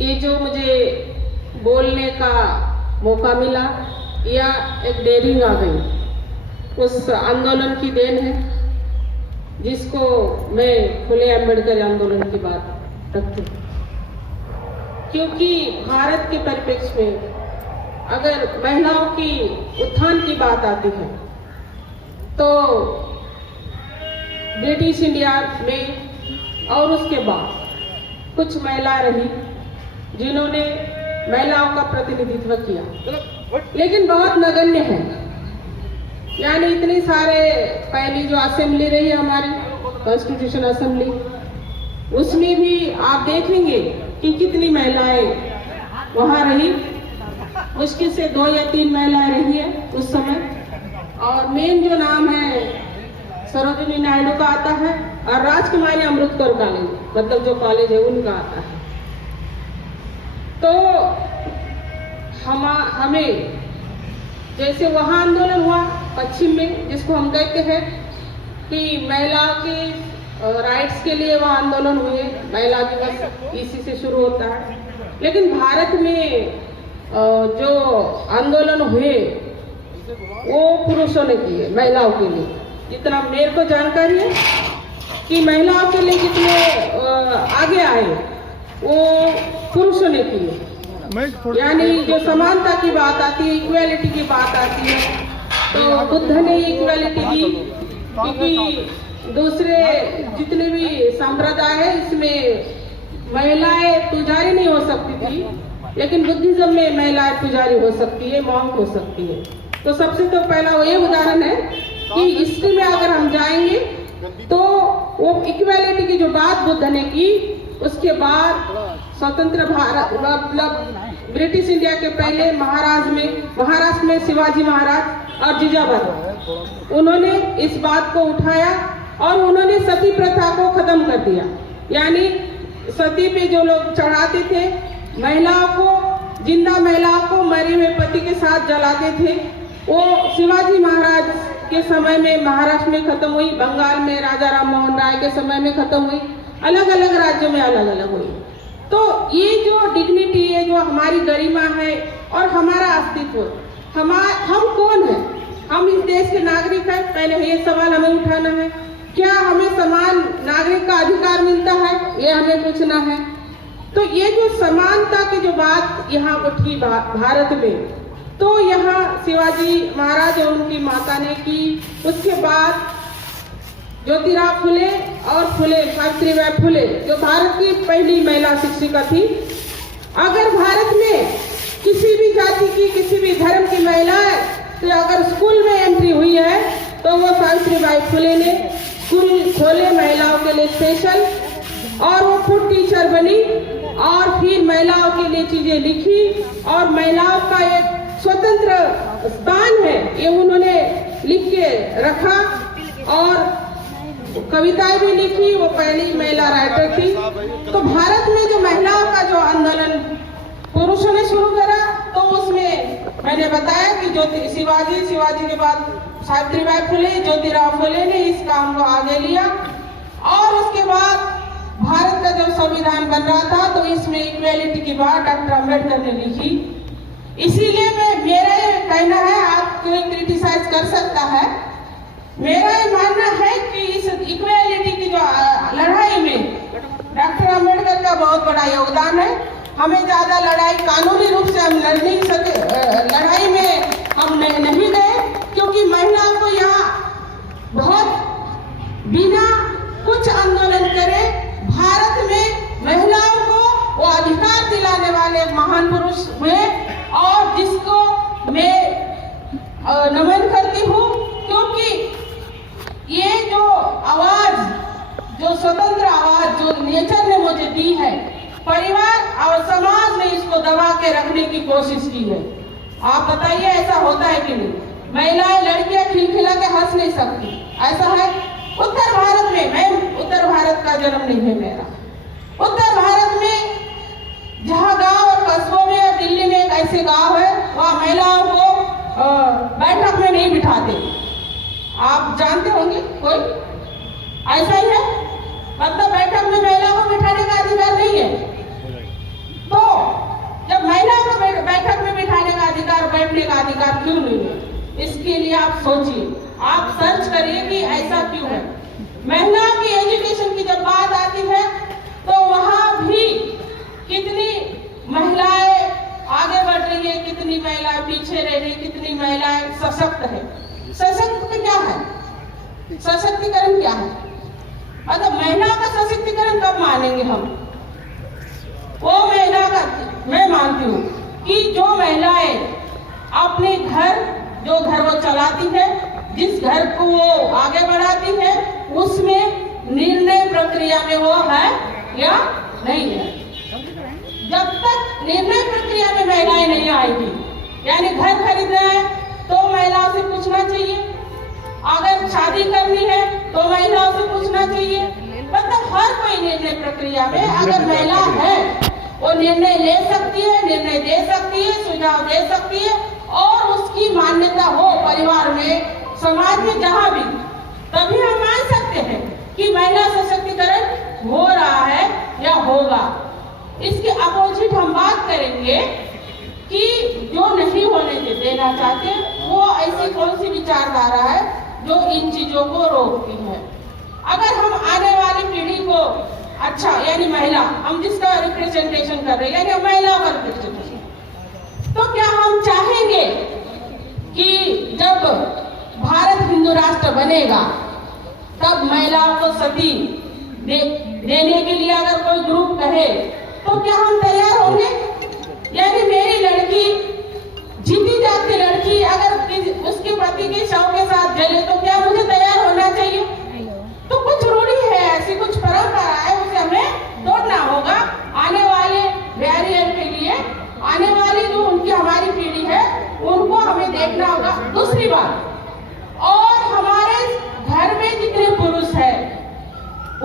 ये जो मुझे बोलने का मौका मिला या एक डेयरिंग आ गई, उस आंदोलन की देन है जिसको मैं फुले अम्बेडकर आंदोलन की बात रखती हूँ। क्योंकि भारत के परिप्रेक्ष्य में अगर महिलाओं की उत्थान की बात आती है तो ब्रिटिश इंडिया में और उसके बाद कुछ महिलाएं रही जिन्होंने महिलाओं का प्रतिनिधित्व किया, लेकिन बहुत नगण्य है। यानी इतने सारे पहली जो असेंबली रही हमारी कॉन्स्टिट्यूशन असेंबली, उसमें भी आप देखेंगे कि कितनी महिलाएं वहां रही। मुश्किल से 2 या 3 महिलाएं रही है उस समय। और मेन जो नाम है सरोजिनी नायडू का आता है और राजकुमारी अमृत कौर कॉलेज, मतलब जो कॉलेज है उनका आता है। तो हमें जैसे वहां आंदोलन हुआ पश्चिम में, जिसको हम कहते हैं कि महिलाओं के राइट्स के लिए वह आंदोलन हुए, महिला दिवस इसी से शुरू होता है। लेकिन भारत में जो आंदोलन हुए वो पुरुषों ने किए महिलाओं के लिए। जितना मेरे को जानकारी है कि महिलाओं के लिए जितने आगे आए वो पुरुषों ने किए। यानी जो समानता की बात आती है, इक्वालिटी की बात आती है, तो बुद्ध ने इक्वालिटी दी, क्योंकि दूसरे जितने भी संप्रदाय है इसमें महिलाएं पुजारी नहीं हो सकती थी, लेकिन बुद्धिज्म में महिलाएं पुजारी हो सकती है, मॉन्क हो सकती है। तो सबसे तो पहला वो ये उदाहरण है कि हिस्ट्री में अगर हम जाएंगे तो वो इक्वालिटी की जो बात बुद्ध ने की, उसके बाद स्वतंत्र भारत मतलब ब्रिटिश इंडिया के पहले महाराष्ट्र में शिवाजी महाराज और जिजाबाई, उन्होंने इस बात को उठाया और उन्होंने सती प्रथा को खत्म कर दिया। यानी सती पे जो लोग चढ़ाते थे महिलाओं को, जिंदा महिलाओं को मरे हुए पति के साथ जलाते थे, वो शिवाजी महाराज के समय में महाराष्ट्र में खत्म हुई, बंगाल में राजा राम मोहन राय के समय में खत्म हुई, अलग अलग राज्यों में अलग अलग हुई। तो ये जो डिग्निटी है, जो हमारी गरिमा है और हमारा अस्तित्व, हम कौन है, हम इस देश के नागरिक हैं, पहले ये सवाल हमें उठाना है। क्या हमें समान नागरिक का अधिकार मिलता है, ये हमें पूछना है। तो ये जो समानता की जो बात यहाँ उठी भारत में, तो यहाँ शिवाजी महाराज और उनकी माता ने की। उसके बाद ज्योतिराव फुले और सावित्रीबाई फुले जो भारत की पहली महिला शिक्षिका थी। अगर भारत में किसी भी जाति की, किसी भी धर्म की महिला है तो अगर स्कूल में एंट्री हुई है तो वो सावित्रीबाई फुले ने स्कूल खोले महिलाओं के लिए स्पेशल, और वो खुद टीचर बनी और फिर महिलाओं के लिए चीजें लिखी और महिलाओं का एक स्वतंत्र स्थान है ये उन्होंने लिख के रखा और कविताएं भी लिखी। वो पहली महिला राइटर थी। तो भारत में जो महिलाओं का जो आंदोलन पुरुषों ने शुरू करा, तो उसमें मैंने बताया कि शिवाजी के बाद सावित्रीबाई फुले, ज्योतिराव फुले ने इस काम को आगे लिया। और उसके बाद भारत का जब संविधान बन रहा था तो इसमें इक्वालिटी की बात डॉक्टर अम्बेडकर ने लिखी। इसीलिए मेरा ये कहना है, आप कोई क्रिटिसाइज कर सकता है, मेरा ये मानना है कि इस इक्वालिटी की जो लड़ाई में डॉक्टर अम्बेडकर का बहुत बड़ा योगदान है। हमें ज्यादा लड़ाई कानूनी रूप से हम लड़ नहीं सके, लड़ाई में हम नहीं गए, क्योंकि महिलाओं को यहाँ बहुत बिना कुछ आंदोलन करे भारत में महिलाओं को वो अधिकार दिलाने वाले महान पुरुष हुए, और जिसको मैं नमन करती हूँ। क्योंकि ये जो आवाज, जो स्वतंत्र आवाज जो नेचर ने मुझे दी है, परिवार और समाज ने इसको दबा के रखने की कोशिश की है। आप बताइए ऐसा होता है कि नहीं? महिलाएं, लड़कियां खिलखिला के हंस नहीं सकती, ऐसा है? उत्तर भारत में, मैं उत्तर भारत का जन्म नहीं है मेरा, उत्तर भारत में जहाँ गांव और कस्बों में या दिल्ली में एक ऐसे गांव है वहाँ महिलाओं को बैठक में नहीं बिठाते। आप जानते होंगे, कोई ऐसा ही है, मतलब बैठक में महिलाओं को बिठाने का अधिकार नहीं है। तो क्यों नहीं है? इसके लिए आप सोचिए, आप सर्च करिए कि ऐसा क्यों है। महिला की एजुकेशन की जब बात आती है तो वहां भी कितनी महिलाएं आगे बढ़ रही है, कितनी महिलाएं पीछे रह रही, कितनी महिलाएं सशक्त है। सशक्त क्या है? सशक्तिकरण क्या है? मतलब महिला का सशक्तिकरण कब मानेंगे हम? वो महिला का मैं मानती हूँ कि जो महिलाएं अपने जो घर वो चलाती है, जिस घर को वो आगे बढ़ाती है, उसमें निर्णय प्रक्रिया में वो है या नहीं है। जब तक निर्णय प्रक्रिया में महिलाएं नहीं आएगी, यानी घर खरीदना है तो महिलाओं से पूछना चाहिए, अगर शादी करनी है तो महिलाओं से पूछना चाहिए। मतलब हर कोई निर्णय प्रक्रिया में अगर महिला है वो निर्णय ले सकती है, निर्णय दे सकती है, सुझाव दे सकती है और उसकी मान्यता हो परिवार में, समाज में, जहां भी, तभी हम मान सकते हैं कि महिला सशक्तिकरण हो रहा है या होगा। इसके अपोजिट हम बात करेंगे कि जो नहीं होने देना चाहते वो ऐसी कौन सी विचारधारा है जो इन चीजों को रोकती है। अगर हम आने वाली पीढ़ी को अच्छा, यानी महिला, हम जिसका रिप्रेजेंटेशन कर रहे हैं, यानी महिलाओं का रिप्रेजेंटेशन, तो क्या हम चाहेंगे कि जब भारत हिंदू राष्ट्र बनेगा तब महिलाओं को सती देने के लिए अगर कोई ग्रुप कहे तो क्या हम तैयार होंगे? यानी मेरी लड़की, जीती जाती लड़की अगर उसके पति के शव के साथ जले तो क्या मुझे तैयार होना चाहिए? तो कुछ रूढ़ी है, ऐसी कुछ परंपरा है, उसे हमें तोड़ना होगा। आने वाले बैरियर के लिए, आने वाली जो उनकी हमारी पीढ़ी है उनको हमें देखना होगा। दूसरी बात, और हमारे घर में जितने पुरुष हैं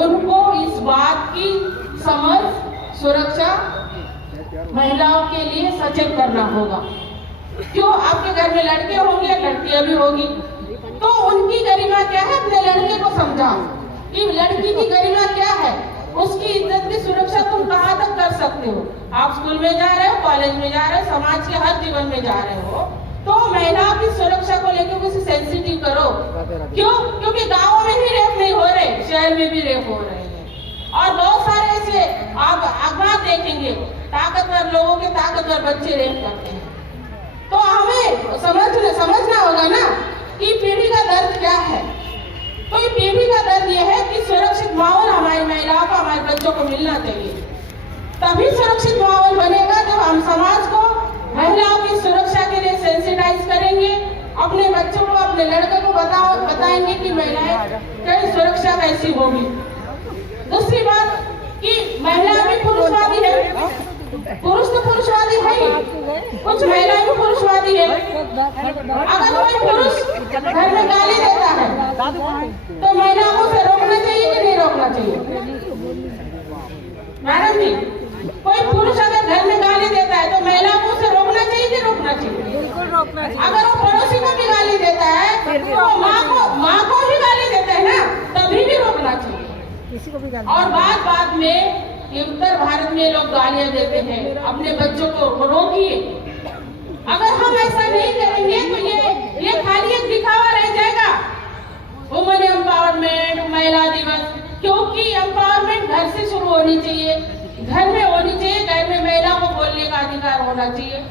उनको इस बात की समझ, सुरक्षा महिलाओं के लिए सचेत करना होगा। क्यों? आपके घर में लड़के होंगे, लड़कियां भी होगी, तो उनकी गरिमा क्या है? अपने लड़के को समझाओ कि लड़की की गरिमा क्या है, उसकी इज्जत की सुरक्षा तुम कहाँ तक कर सकते हो। आप स्कूल में जा रहे हो, कॉलेज में जा रहे हो, समाज के हर जीवन में जा रहे हो, तो महिलाओं की सुरक्षा को लेकर उसे सेंसिटिव करो। क्यों? क्योंकि गाँव में ही रेप नहीं हो रहे, शहर में भी रेप हो रहे हैं। और बहुत सारे ऐसे आप अखबार देखेंगे, ताकतवर लोगों के ताकतवर बच्चे रेप करते हैं। तो हमें समझना होगा ना कि पीढ़ी का दर्द क्या है। तो ये पीढ़ी का दर्द ये है कि सुरक्षित माहौल हमारी महिलाओं को, हमारे बच्चों को मिलना चाहिए। तभी सुरक्षित माहौल बनेगा जब हम समाज को महिलाओं की सुरक्षा के लिए सेंसिटाइज करेंगे, अपने बच्चों को, अपने लड़कों को बताएंगे कि महिलाएं कई सुरक्षा कैसी होगी। दूसरी बात कि महिला भी पुरुषवादी है, पुरुष तो पुरुषवादी है ही, कुछ महिलाएं भी पुरुषवादी है। अगर कोई पुरुष घर में गाली देता है तो महिलाओं को उसे रोकना चाहिए कि नहीं रोकना चाहिए? मैडम जी, कोई पुरुष अगर घर में गाली देता है तो महिलाओं को उसे रोकना चाहिए कि रोकना चाहिए? अगर वो पड़ोसी को भी गाली देता है तो माँ को भी गाली देता है ना, तभी भी रोकना चाहिए। और बात में ये उत्तर भारत में लोग गालियां देते हैं, अपने बच्चों को रोकिए। अगर हम ऐसा नहीं करेंगे तो ये खाली एक दिखावा रह जाएगा। वुमेन एम्पावरमेंट, महिला दिवस, क्योंकि एम्पावरमेंट घर से शुरू होनी चाहिए, घर में होनी चाहिए। घर में महिला को बोलने का अधिकार होना चाहिए,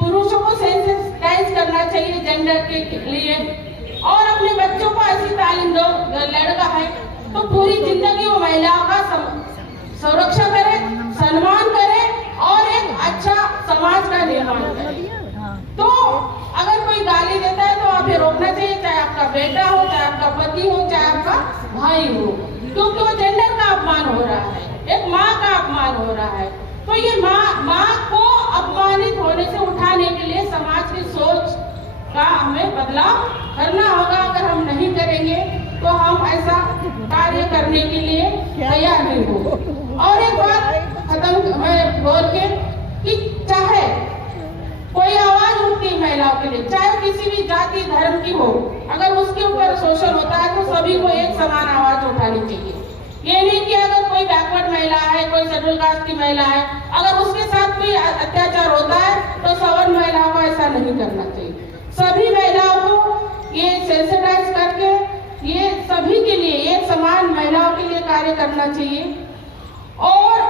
पुरुषों को सेंसिटाइज करना चाहिए जेंडर के लिए, और अपने बच्चों को ऐसी तालीम दो। लड़का है तो पूरी जिंदगी वो महिलाओं का सुरक्षा करे, सम्मान करे और एक अच्छा समाज का निर्माण करे। तो अगर कोई गाली देता है तो आप ये रोकना चाहिए, चाहे आपका बेटा हो, चाहे आपका पति हो, चाहे आपका भाई हो, क्योंकि वो जेंडर का अपमान हो रहा है, एक माँ का अपमान हो रहा है। तो ये माँ को अपमानित होने से उठाने के लिए समाज की सोच का हमें बदलाव करना होगा। अगर हम नहीं करेंगे तो हम ऐसा कार्य करने के लिए तैयार नहीं हो। और एक बात खत्म मैं बोल के कि चाहे कोई आवाज उठती है महिलाओं के लिए, चाहे किसी भी जाति धर्म की हो, अगर उसके ऊपर शोषण होता है तो सभी को एक समान आवाज उठानी चाहिए। ये नहीं कि अगर कोई बैकवर्ड महिला है, कोई शेड्यूल कास्ट की महिला है, अगर उसके साथ कोई अत्याचार होता है तो सवर्ण महिलाओं को ऐसा नहीं करना चाहिए। सभी महिलाओं को ये सेंसिटाइज करके ये सभी के लिए, ये समान महिलाओं के लिए कार्य करना चाहिए और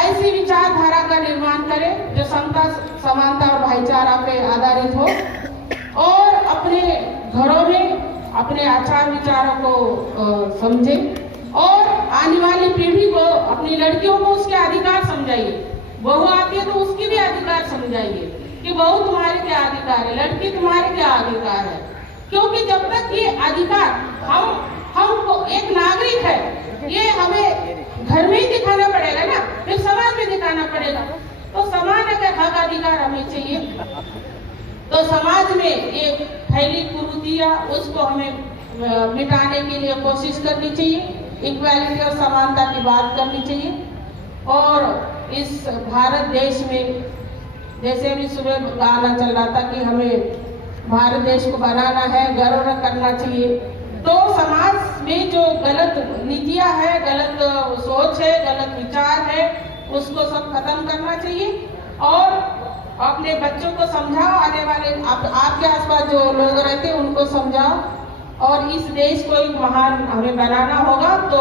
ऐसी विचारधारा का निर्माण करें जो समता, समानता और भाईचारा पे आधारित हो और अपने घरों में अपने आचार विचारों को समझे और आने वाली पीढ़ी को, अपनी लड़कियों को उसके अधिकार समझाइए। बहू आती है तो उसकी भी अधिकार समझाइए कि बहू तुम्हारे क्या अधिकार है, लड़की तुम्हारे क्या अधिकार है। क्योंकि जब तक ये अधिकार हमको एक नागरिक है, ये हमें घर में ही दिखाना पड़ेगा ना, फिर समाज में दिखाना पड़ेगा। तो समान अगर हक अधिकार हमें चाहिए तो समाज में ये फैली कुरीतियां उसको हमें मिटाने के लिए कोशिश करनी चाहिए, इक्वालिटी और समानता की बात करनी चाहिए। और इस भारत देश में जैसे अभी सुबह गाना चल रहा था कि हमें भारत देश को बनाना है, गर्व करना चाहिए, तो समाज में जो गलत नीतियां है, गलत सोच है, गलत विचार है, उसको सब खत्म करना चाहिए और अपने बच्चों को समझाओ, आने वाले आपके आसपास जो लोग रहते हैं उनको समझाओ और इस देश को एक महान हमें बनाना होगा। तो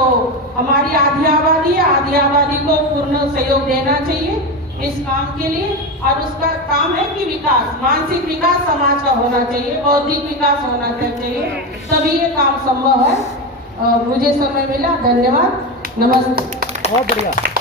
हमारी आधी आबादी है, आधी आबादी को पूर्ण सहयोग देना चाहिए इस काम के लिए और उसका काम है कि विकास, मानसिक विकास समाज का होना चाहिए, बौद्धिक विकास होना चाहिए, तभी ये काम संभव है। मुझे समय मिला, धन्यवाद, नमस्ते। बहुत बढ़िया।